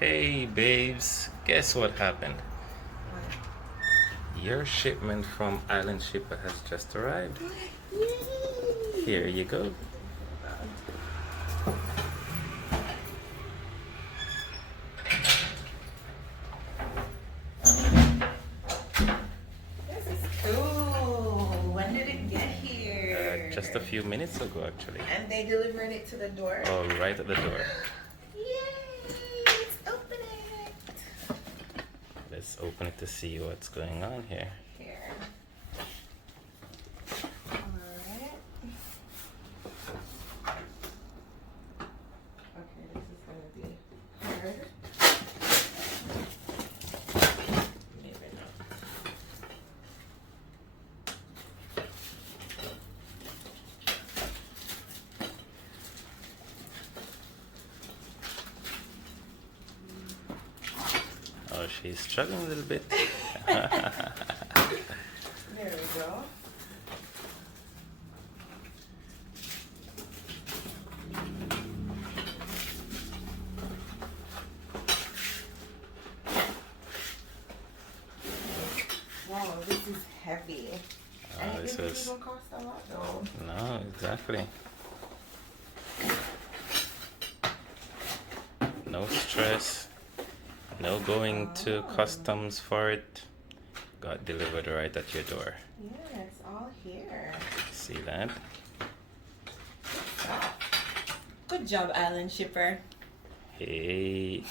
Hey babes, guess what happened? What? Your shipment from Island Shipper has just arrived. Yay! Here you go. This is cool. When did it get here? Just a few minutes ago, actually. And they delivered it to the door? Oh, right at the door. Yay! Let's open it. Let's open it to see what's going on here. Here. Alright. Okay, this is gonna be hard. Maybe not. Oh, she's struggling a little bit. There we go. Wow, this is heavy. And it This didn't is even cost a lot though. no, exactly. No stress. No going to customs for it. Got delivered right at your door. Yeah, it's all here. See that? Good job, Island Shipper. Hey.